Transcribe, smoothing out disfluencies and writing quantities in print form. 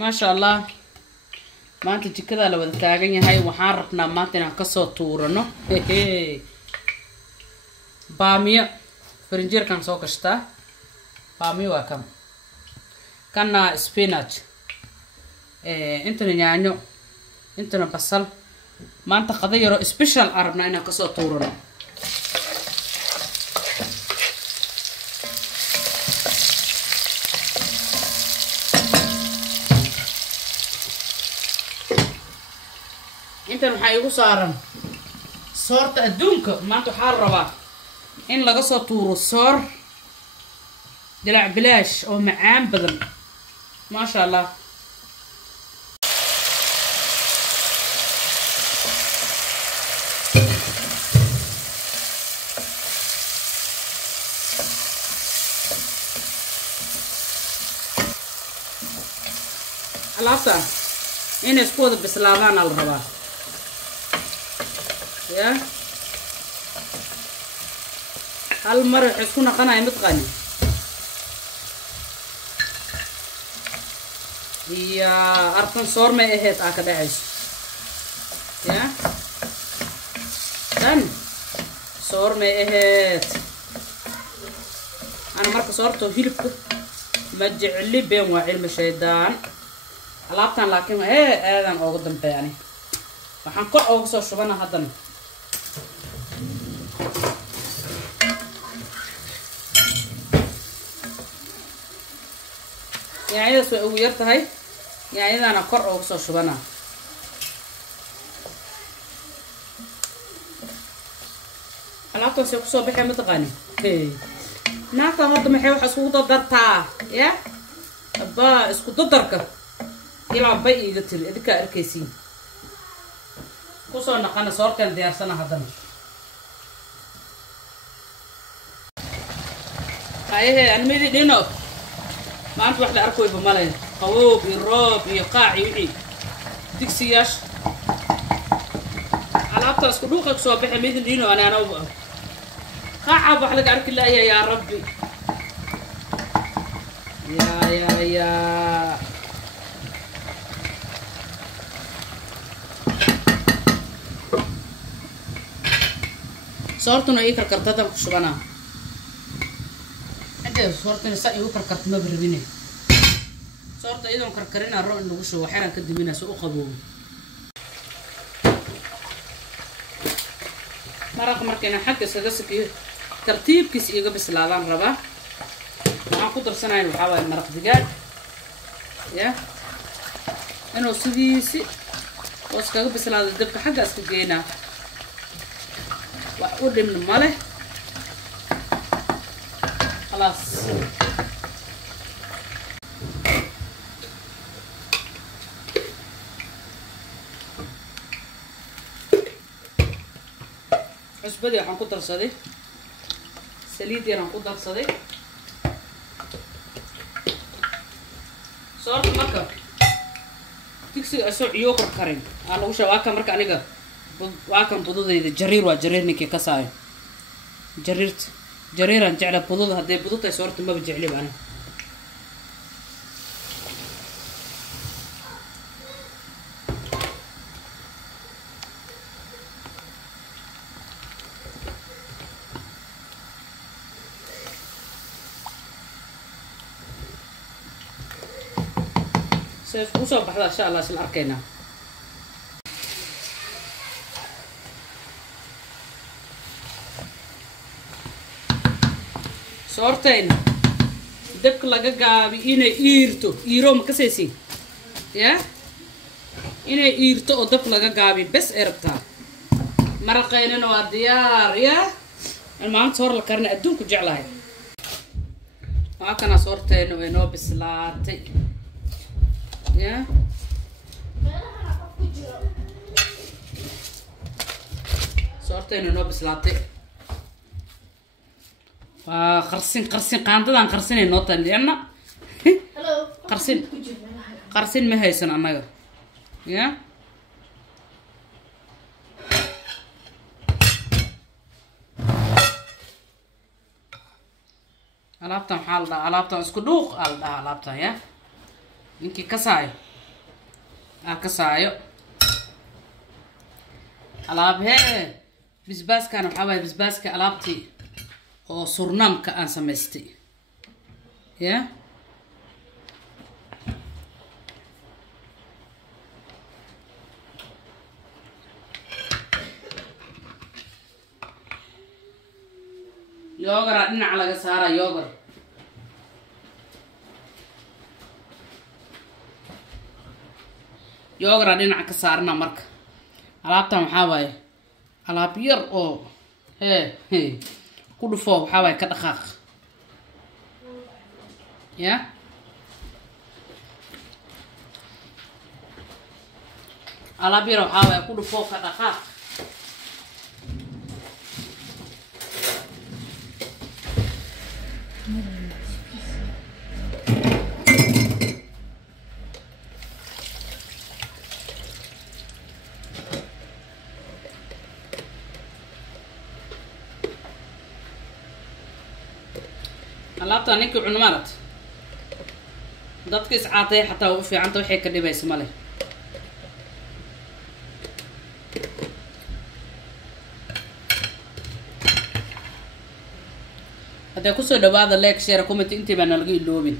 ما شاء الله ما أنت كذا لو تاجني هاي وحاربنا ما تنا كسر تورنو بامية فرنجير كان سوق شتا بامية وكم كان سبيناتش انتنا نعنو انتنا بصل ما انت قضية سبيشال عربنا إنها كسر تورنو intan waxaa igu saaran soorta adduunka maanta waxaa la rabaa in laga soo tuuro soor dilaac bilaash oo macaan badan maasha allah alaabta inay isku wada bislaadaan la rabaa يا هالمرة حسكونا قناة متقني هي أرطن صور ما إهت أكده عيش يا دن صور ما إهت أنا مرة صورته هيلك مجعلي بين وعلم الشيطان لابتن لكن هذا أقدم يعني waxaan kor uga soo shubana haddana yaanyadaas way ugu yar tahay yaanyadana kor uga soo shubana alaabtaas ay kusoo baxay mataqaani naagta hadda maxay wax iskugu dardartaa ya abaa isku dardarka ilaa bay iga tiri idinkaa arkaysiin kusoo naqana soorteen diyaarsana haddana hayehe animadii dhino maanta wax la arkoyba male qaboob iyo roob iyo qaac iyo wixii digsiyaasha alaabta isku dhuuqa kusoo baxay midin dhino anaana qaaca wax laga arki laaya yaa rabbi yaa صورتنا إيه كركرتها تم كشبنا عندي صورتنا سأي وكركرت ما بردينه صورت إذا كركرنا الرؤى إنه وشوا وحنا كدمنا سوق قبول مركنا حق سجسك ترتيب كيس يجيب السلالم ربع مع قدر سنة وحاول مرق دجاج يا إنه سديسي واسكاجو بسلالم الدبك حق أسكجينا وأقول من الماله خلاص عصبدي حنقدر صدي سليدي حنقدر صدي صارت مركب تكسي أسوع يوكر كريم أنا وش واكم مركب أنيقا واكم بدود إذا جرير وجرير نكى كساي جريرت جريرا جعل بدود هذي بدود صورت ما بجعلي أنا سيف وصل بحذا إن شاء الله سل أركينا صورتين دبك لقى قابي إنا إيرتو إيرو مكسيسي يا إنا إيرتو أو دبك لقى قابي بس إربتها مرقين إنه الديار يا المهم صور لكرنا أدونك جعلها وهكذا صورتين وإنه بسلاتي يا صورتين إنه بسلاتي قرسين قانددان قرسين النوتة لأن قرسين ما هيسن أنا يا alaabtan waxaa la dhahaa alaabtan isku dhuuq aa la dhahaa alaabtan ya ninkii kasaay كسايو alaab hee bisbaaskan waxaa waaye bisbaaska alaabtii oo surnaamka aan samaystay ya yogara dhinaca laga saara yogara dhinaca ka saarna marka alaabtan waxaa waaye alaab yar oo ku dhufo waxaa waaye ka dhaqaaq ya alaab yar waxaa waaye ku dhufo ka dhaqaaq alaabta ninkii cunumaad dadka iscaatay xataa u fiicanta waxay ka dhibaysa male hadda ku soo dhawaada like share comment intii baan nalaga iloobin